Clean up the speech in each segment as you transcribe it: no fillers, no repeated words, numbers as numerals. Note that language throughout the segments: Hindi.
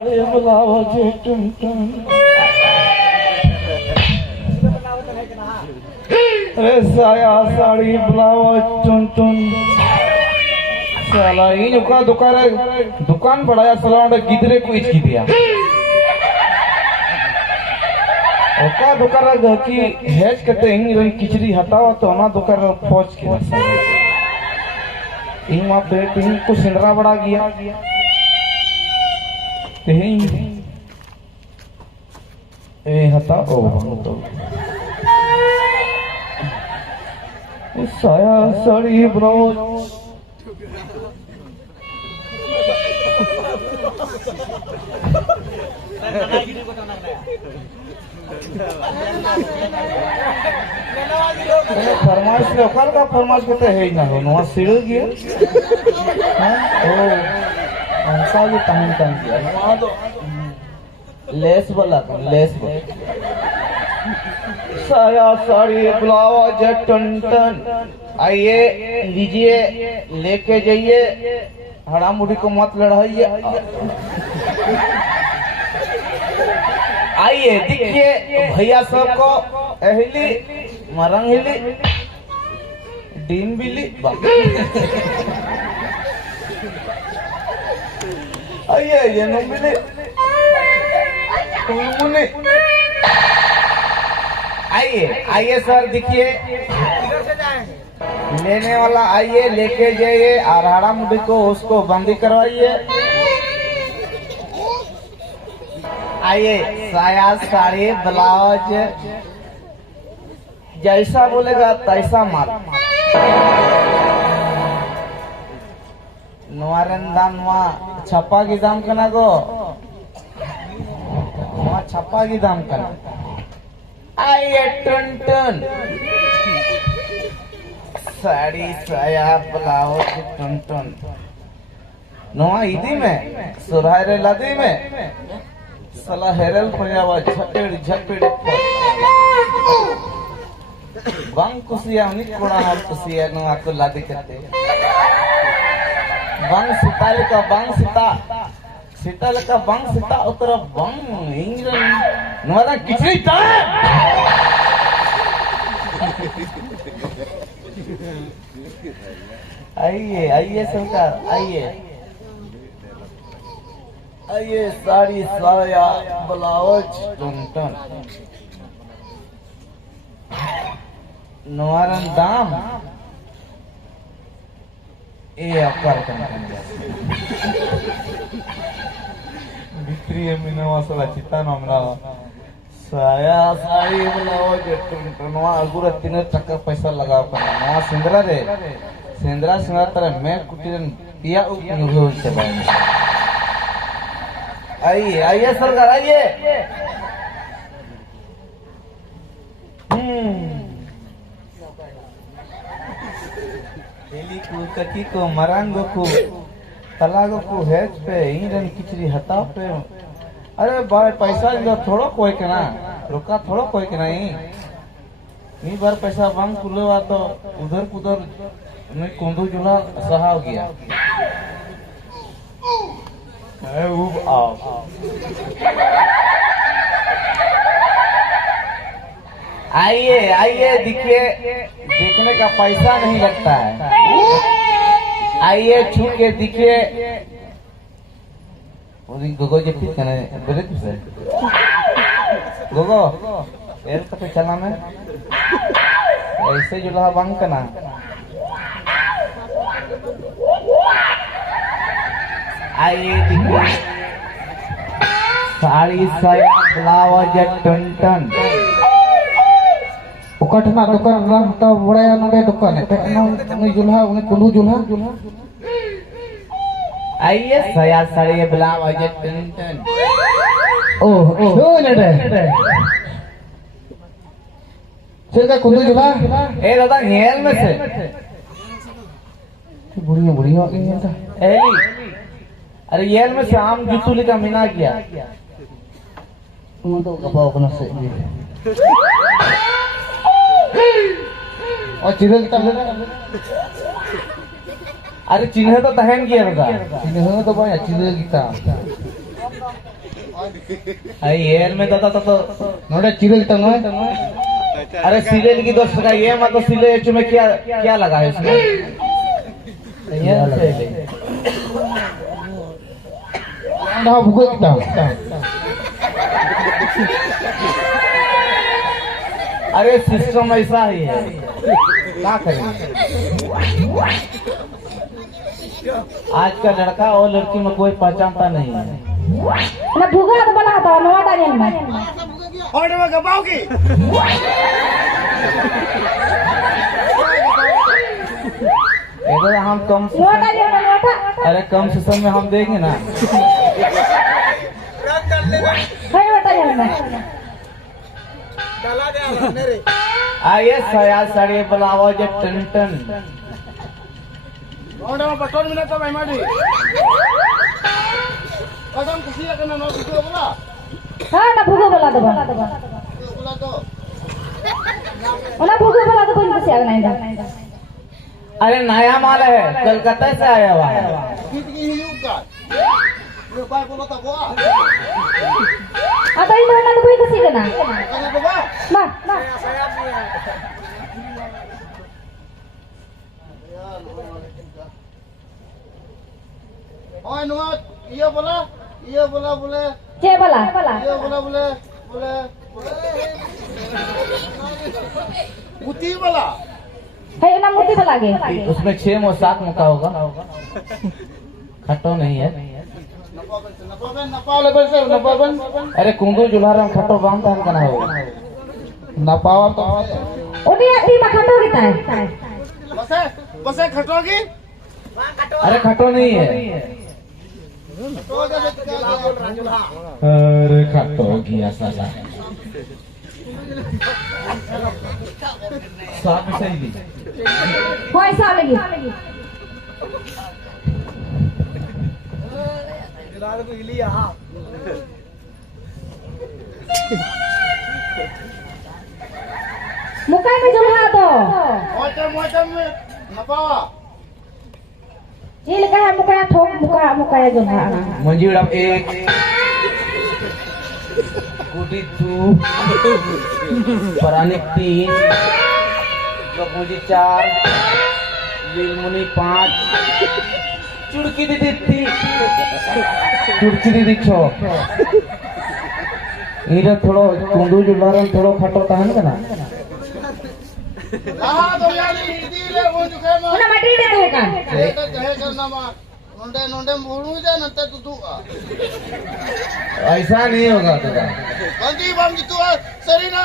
बुलाओ टन टन। अरे साया साड़ी बुलाओ टन टन। साला इन का दुकान बढ़ाया साला गिदरे को इचकी दिया। ओका दुकान की हेज कते इन किचरी हटाओ तो ना दुकान फौज के इन वहाँ पे इन को सिंदरा बड़ा गया। ए हटाओ तो साया साड़ी बुलाओ। फरमाइश लोकल का फरमाइश कहते है ना हो नवा सिड़ गया। ओ अंसा ये तहन तन किया नवा तो लेस बोला लेस साया साड़ी बुलावा जट टन टन। आइए लीजिए लेके जाइए हड़ा मुड़ी को मत लड़ाइए। आइए देखिए भैया सबको अहली मरंग हिली डीन बिली आइए ये नो मिले मुने। आइए आइए सर देखिए लेने वाला आइए लेके जाइए और हाड़ा मुड़ी को उसको बंदी करवाइए। आइए साया साड़ी ब्लाउज जैसा बोलेगा तैसा माल नुआरंदा नुआ छप्पा की दाम कना गो नुआ छप्पा की दाम कना। आइए टन टन साड़ी साया ब्लाउज टन टन नुआ इदी में सुरहारे लदी में सला हेरल पंजाबा झपेड़ झपेड़ बंग कुसिया उन्हीं कोड़ा हाल कुसिया नुआ को लादी करते बंग सिताले का बंग सिताले का बंग सिता उतर बंग इंग्लैंड नुआ किचड़ी ता। आइए आइए सरकार आइए आइए साड़ी साया ब्लाउज टन टन नवारन दाम ए अकर बिक्री मिनवा सला चिता नमरा साया साड़ी ब्लाउज टन टन नवा अगुरा 3 टका पैसा लगाओ करना नवा सिंदरा रे सिंदरा तरह मैं कुटिरन पिया हो से भाई। आइए आइए सरकार आइए। एली को ककी को मरांगो को तलागो को हेज पे इंजन किचरी हटा पे। अरे भाई पैसा जो थोड़ो कोई के ना रुका थोड़ो कोई के नहीं नी बार पैसा बंग कुलेवा तो उधर कुधर में कुंदू जुला सहा हो गया। आइए आइए देखिए देखने का पैसा नहीं लगता है। आइए छू के देखिए गोगो जी ठीक है बोले तुझसे गोगो एर कते चला में ऐसे जुला बंग करना। आइए देखिए साड़ी साया ब्लाउज टन टन उकटना दुकान रंग तो बड़ा नोडे दुकान है टेक्नो उन्हें जुल्हा उन्हें कुलू जुल्हा। आइए साया साड़ी ब्लाउज टन टन। ओह क्यों नडे चल का कुलू जुल्हा ए दादा हेल में से बुढ़िया आ गई है एली। अरे येल में से आम जुतुली का मीना गया तो कपाव अपना से और चिन्ह अरे चिन्ह तो तहन गया चिन्ह तो भाई चिन्ह गीता अरे ये में दादा तो नोड़े चिरेल तंग अरे सिले की दोस्त का ये मत तो सिले में क्या क्या लगा है इसमें ये ना भुगतता अरे सिस्टम ऐसा ही है क्या करेंगे आज का लड़का और लड़की में कोई पहचानता नहीं है ना भूगा तो बना था नोटा नहीं मैं और में गबाओगी इधर हम कम नोटा नहीं नोटा अरे कम सिस्टम में हम देंगे ना है नोटा नहीं मैं आइए सयाल साड़ी बुलाओ जो टन टन और में बटन में तो मैं मारी कदम खुशी है ना नो खुशी बोला हां ना भूगा बोला तो बोला तो ना भूगा बोला तो कोई किसी आ नहीं अरे नया माल है कलकत्ता से आया हुआ है कितनी ही का ये बाय बोला था वो आता ही ना कोई किसी का ना अरे बाबा ना ना ओए नुआ ये बोले के बोला ये बोले मुती बोला है ना मूर्ति बोला गे उसमें 6 और 7 मुका होगा खट्टो नहीं है नपाले बैसे नपाबन अरे कुंदू जुलारा में खट्टो बांधता है कना होगा नपावा तो ओडी अति मखटो किता है बसे खटोगी अरे खट्टो नहीं है अरे खट्टो गया साला साफ सही ली कोई सा लगी मुकाई में जुलहा दो मोटे में नपावा ये लगा है मुकाया ठोक मुकाया जुलहा मंजीड़ा 1 गुटी 2 परानिक 3 कपूजी 4 लीलमुनी 5 चुड़की दीदी 6 इधर थोड़ो कुंदू जुलारन थोड़ो खटो तहन का ना रहा तो यानी हिंदी ले वो जुके में ना मटी दे तो का कहे करना मा नोंडे मुड़ू जा न तू तू ऐसा नहीं होगा दादा बंदी बम तू सरी ना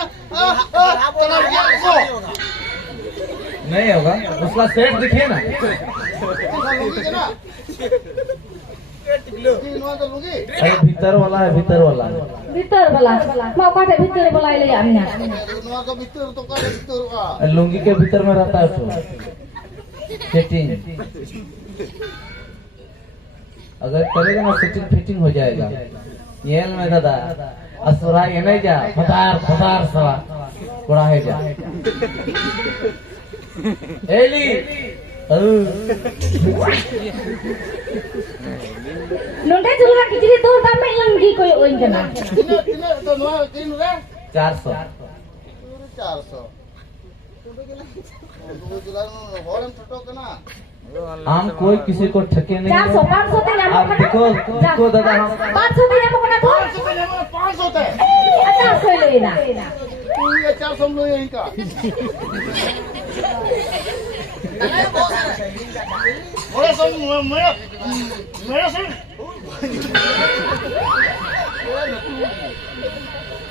तना क्या को नहीं होगा उसका सेट दिखिए ना लूंगी ना तीन तो लूंगी अरे भीतर वाला है भीतर वाला भीतर वाला मौका से भीतर वाला ले आमिया नुआ तो भीतर तो का भीतर का लुंगी के भीतर में रहता है तो सेटिंग अगर करेगा ना सेटिंग फिटिंग हो जाएगा येल में दादा असुरा ये नहीं जा फदार सवा कोड़ा है जा एली नोंडे जुलहा किचरी तो तमे लंगी कोई ओइन कना तीन तो नुआ तीन रे 400 400 तो जुलान होरन छटो कना हम कोई किसी को ठके नहीं 400 500 ते नाम आप देखो दादा हम 500 ते नाम कना तो 500 ते अच्छा सोई लेना तू ये 400 लो यही का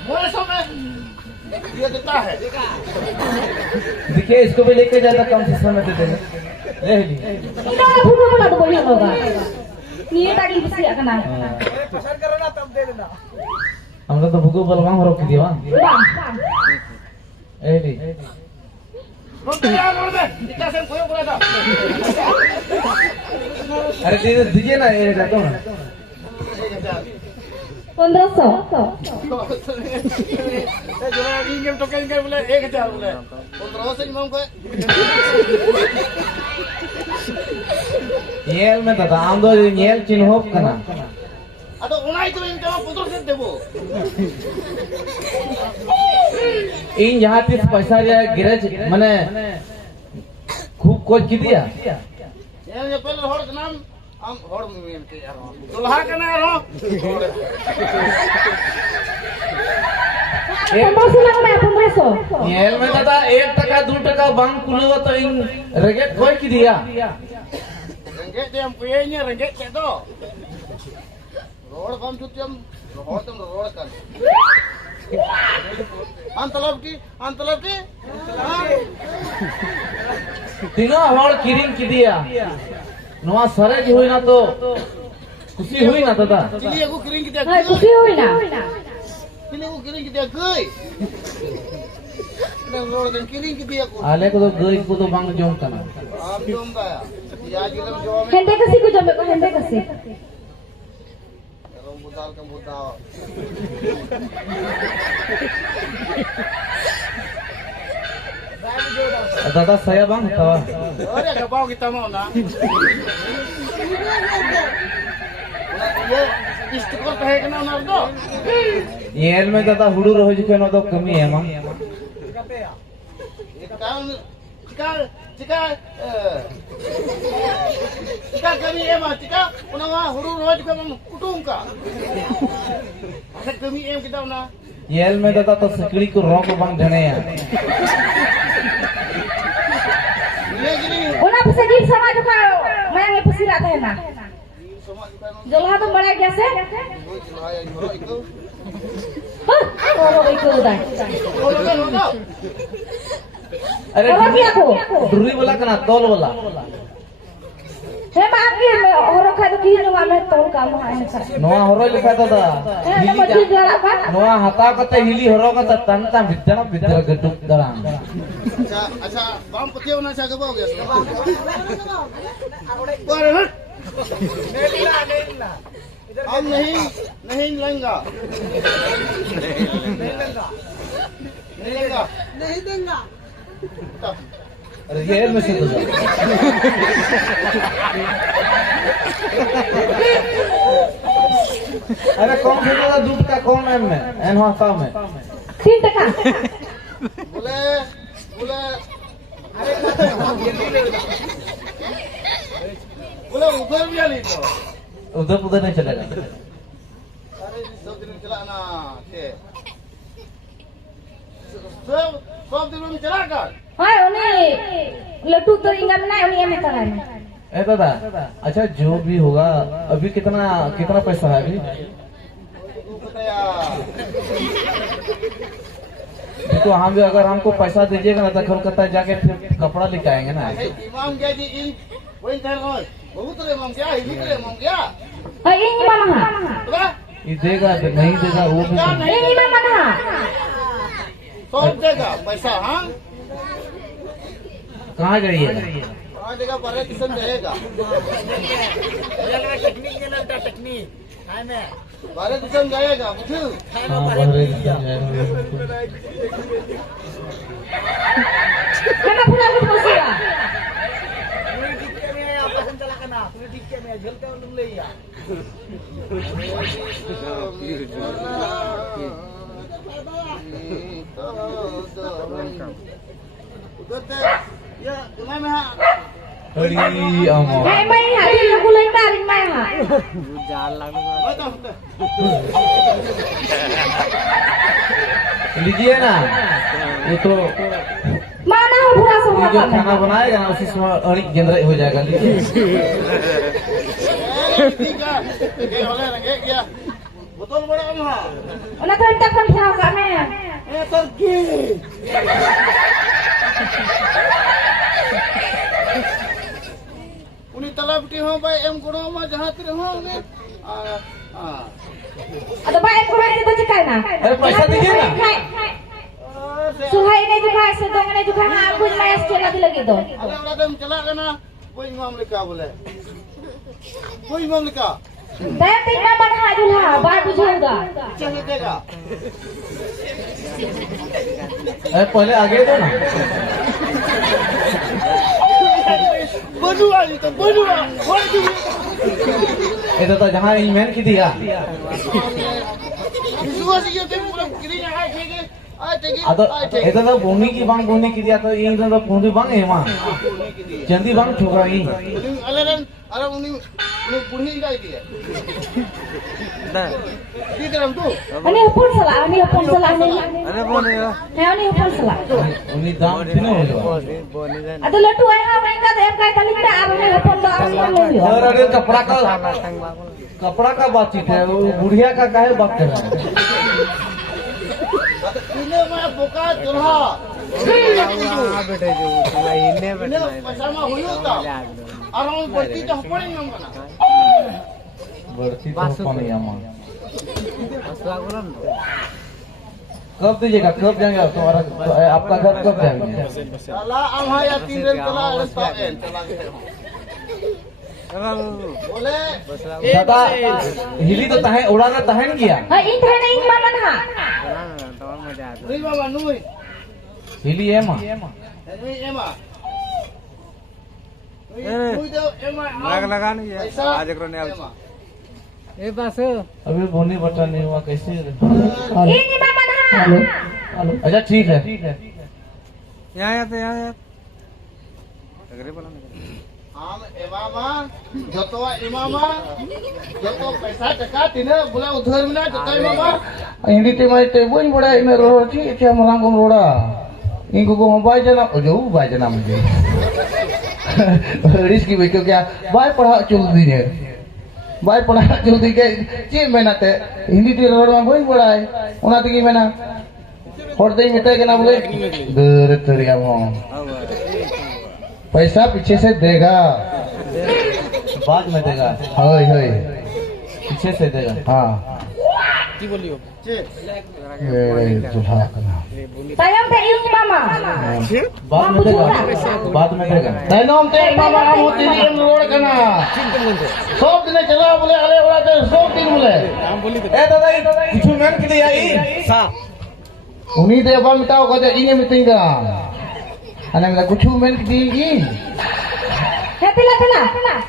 मेरे सब ये देता है देखिए इसको भी लेके जाता कम से समय दे देंगे ले ली इतना भूखा बोला तो बढ़िया होगा ये ताकि किसी अकना पसंद करो ना तब दे देना हमरा तो भूगो बलवा हम रोक दिया वाह ए ली रोटी यार रोड में इतना से कोई बोला था अरे दीजिए ना ये जातो ना 1500 जो गेम तो कहीं बोले 1000 बोले 1500 से हम को येल में दादा आम दो येल चिन्हो कना Atau unai itu yang kamu putus debo. इन यहाँ तीस पैसा या गिरज मने खूब कोच की दिया Yang pele hor kenam, am hor mungkin ke aro. Dulha kena aro. Pembasu lang may pembasu. येल में दादा 1 टका 2 टका बांग कुलो तो इन रेगेट कोई की दिया Renggek dia yang punyanya renggek itu. Road kamu tuh road kan. Antalab ki. तीनों हमारे किरिंग की दिया नवा सरे की हुई ना तो खुशी हुई ना दादा Cili aku kirim kita. Hai kusi hoy na. Cili aku kirim kita gay. Dan road dan kirim kita aku. आले को तो गई को तो बांग जों करना Am jom dah. Ya jilam jom. Hende kasi ko jombe ko hende kasi. Kalau budal kan budal. दादा saya बांग तवा Ada kapau kita mau na. Dia istiqor kahe kena nardo. येल में दादा हुडू रहो जी के ना तो कमी है मां Jika kami emang jika unawa huruf roh juga kutung ka. Asal kami em kita una. येल में दादा तो सकड़ी को रोक बांग धने या Ini gini. Una pisa gil sama jo ka mayang e pusi rata hai na. Semua juga no. Jolha to bada gya se. Oi celaya joro itu. Oro iko dai. Oh no. अरे Oro ki aku. दुरी वाला कना तोल वाला He ma ki oro kha to ki no ame tol kam hai na. नवा हरो लिखा दादा He na mati jara ka. नवा हता कते हिली हरो कते तंता बिदना बिदर गडुक दराम Asa bam putih una sa kabau guys. Boleh hut. हम नहीं लेंगा नहीं देंगा अरे येल में से दादा अरे कौन से दादा दूध का कौन में एन हाथा में 3 taka. boleh uber भी ली तो उधर उधर नहीं चलेगा अरे सब दिन चलाना के सब दिन में चला कर Hai oni लड्डू तो इंगा में नहीं oni ame tarai na. ए दादा अच्छा जो भी होगा अभी कितना पैसा है अभी तू बताया तो हम भी अगर हमको पैसा दीजिएगा ना तो कोलकाता जाके फिर कपड़ा लेके आएंगे ना इमाम क्या जी इन वही ठहर गए बहुत रे मांग क्या हिली रे मांग क्या Hai ini mama ha. तो ये देगा नहीं देगा वो भी तो- Ini mama na. सब देगा पैसा हाँ कहाँ जाइए कहाँ देगा बारह किस्म देगा बारह किस्म जाएगा बुझू Kana pula ko pusira. उधर से ya gimana ha अरे Amo Hai mai ha di lagu lain tarin mai ha. लीजिए ना ये तो Mana ho pura ये semua जो ka. खाना बनाएगा ना उसी समय अड़िक गेंद्र हो जाएगा लीजिए ठीक है ये होले रंगे क्या बोतल बड़ा हम हा Ona kan tak kan pura ka me. तरकी उन्हीं तालाब के हो भाई एम गुणों में जहाँ तेरे हो उन्हें Ada baik ko rin dito chikai na. अरे पैसा दीजिए ना Suhay na juga sedang na juga ha aku mai sekolah di lagi do. अरे वाला दम चला गया ना कोई इमाम लिखा बोले कोई इमाम लिखा Daya tinggal man ha dulu ha bar bujauga. चाहिए देगा अरे पहले आगे दो ना बनुआ जी तो बनुआ itu tuh jangan email kita ya. Semua sih itu pura kiri yang ada ke, ada ke, Atau itu tuh boni ki bang boni kita tuh ini tuh boni bang emang. Jangan bang juga ini. Alam ini puri enggak itu ya? Di dalam tuh. Ini pun salah nih. Ada bon ya. Ini pun salah. Ini dam ini loh. Ada latu ayah mereka yang kayak kali kita arahnya pun dah arah loh. और अरे कपड़ा का बातचीत है वो बुढ़िया का काहे बात कर रहा है Ini mah bukan curhat. बेटे जो इन्ने Ini pasal mah huyuk tak? Orang berarti dah paling yang mana? बढ़ती तो कौन है मां मसला बोलन कब दीजिएगा कब जाएंगे तुम्हारा आपका घर कब जाएंगे Salah amha ya tiran telah restoran telah. Boleh. दादा हिली तो तहे उड़ाना तहे नहीं किया Ini tren ini mana ha? तमाम मजा आता Nui mama nui. हिली है मां Nui ema. Nui tu ema. लग लगा नहीं है Paisa. आज करो ने Ema. ए बस अभी बोनी बटा नहीं हुआ कैसे Ini mana ha? अच्छा ठीक है यहाँ आते अगरे बोला Am ema mah. Jotoa ema mah. Joto paisa taka tina bola udhar mina joto ema mah. Hindi ते मैं ते बोन बड़ा इन रोटी क्या मरांग रोड़ा इनको को मोबाइल जना जो बाय जना मुझे रिस्क की क्या बाय पढ़ा चल दी है बाय पढ़ा चल दी के चे मेहनत है हिंदी ते रोड में बोन बड़ा है उना ते की मेना और दे मिटे के ना बोले दर तरिया मो पैसा पीछे से देगा बाद में देगा हाय हाय पीछे से देगा हाँ Cik. Sayang teh ini mama. बाद में देगा बाद में देगा नैनोम ते मामा हम तेरी एम रोड करना सब दिन चला बोले अरे बोला ते सब दिन बोले ए दादा कुछ मैन के लिए आई सा उन्हीं दे अब मिटाओ कहते इने मीटिंग का अने मैं कुछ मैन के दी Tila.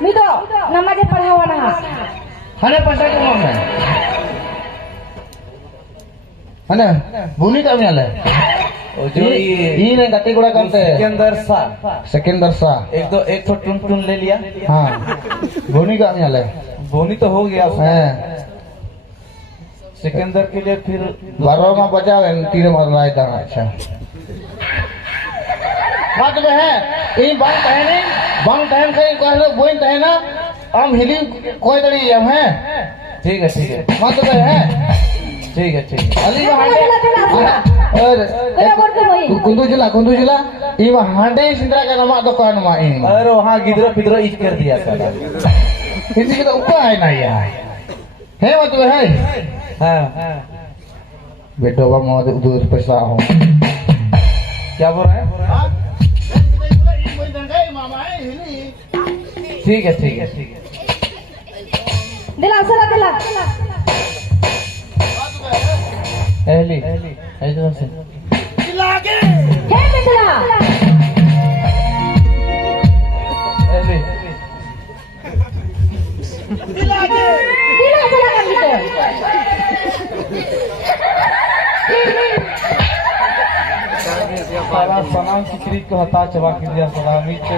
Mito, nama dia perhawan ha. हने पैसा के मामले हने बुनी का मिला है जो ये ने गति गुड़ा करते सिकंदर सा एक तो टुन ले लिया हाँ बोनी का मिला है बोनी तो हो गया है सिकंदर के लिए फिर 12 में बचा है तीर मार रहा था अच्छा बात में है ये बात है नहीं बांग टाइम से कहलो बोइन है ना हम हिली कोई दड़ी हम है ठीक है बात है ठीक है अली और कुंदू जिला ये हांडे सिंदरा का नमा दुकान में अरे वहाँ गिदरो पिदरो इच कर दिया साला किसी का ऊपर है ना यार है मत है हाँ बेटो का मौत दूर पैसा हो क्या बोल रहा है ठीक है Dila. एहली ऐसे से Lagi. Hei Dila. एहली Lagi. Dila silakan gitu. साला सलाम किचरी को हता चबा के दिया सलामी के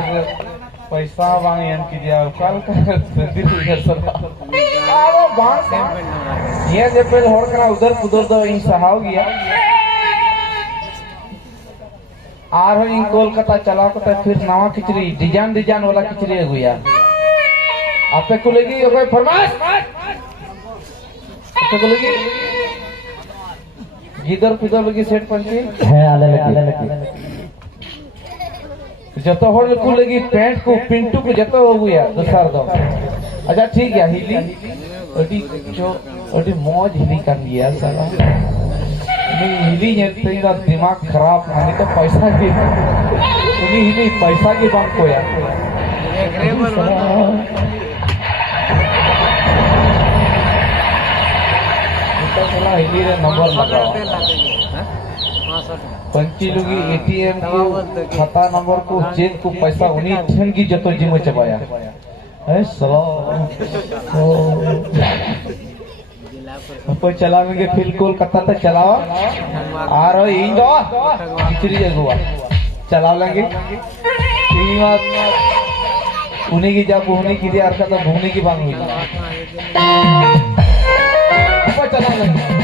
पैसा वांगे एम की दिया कल दिल इधर सला आओ बांस ये जे पे होड़ करा उधर दो इन सहाव गया आर इन कोलकाता चला को फिर नवा खिचड़ी डिजाइन वाला खिचड़ी हुआ आपे को लगी कोई फरमाइश आपे को लगी गिदर पिदर लगी सेट पंची है आले लगी जतो होड़ को लगी पैंट को पिंटू को जतो हो गया दूसर दो अच्छा ठीक है हिली ओडी मौज हिली कर लिया साला नहीं हिली ने तेरा दिमाग खराब माने तो पैसा की हिली पैसा की बात को यार हिली रे नंबर लगाओ पंची लोगी एटीएम को खाता नंबर को चेक को पैसा उन्हीं ठन की जतो जिम्मे चबाया ऐसा तो चलावेंगे फिर कोलकाता तक चलाओ आ रहा इन दो खिचड़ी जगुआ चला लेंगे उन्हीं की जब उन्हीं की दिया तो भूमि की बांग हुई चला लेंगे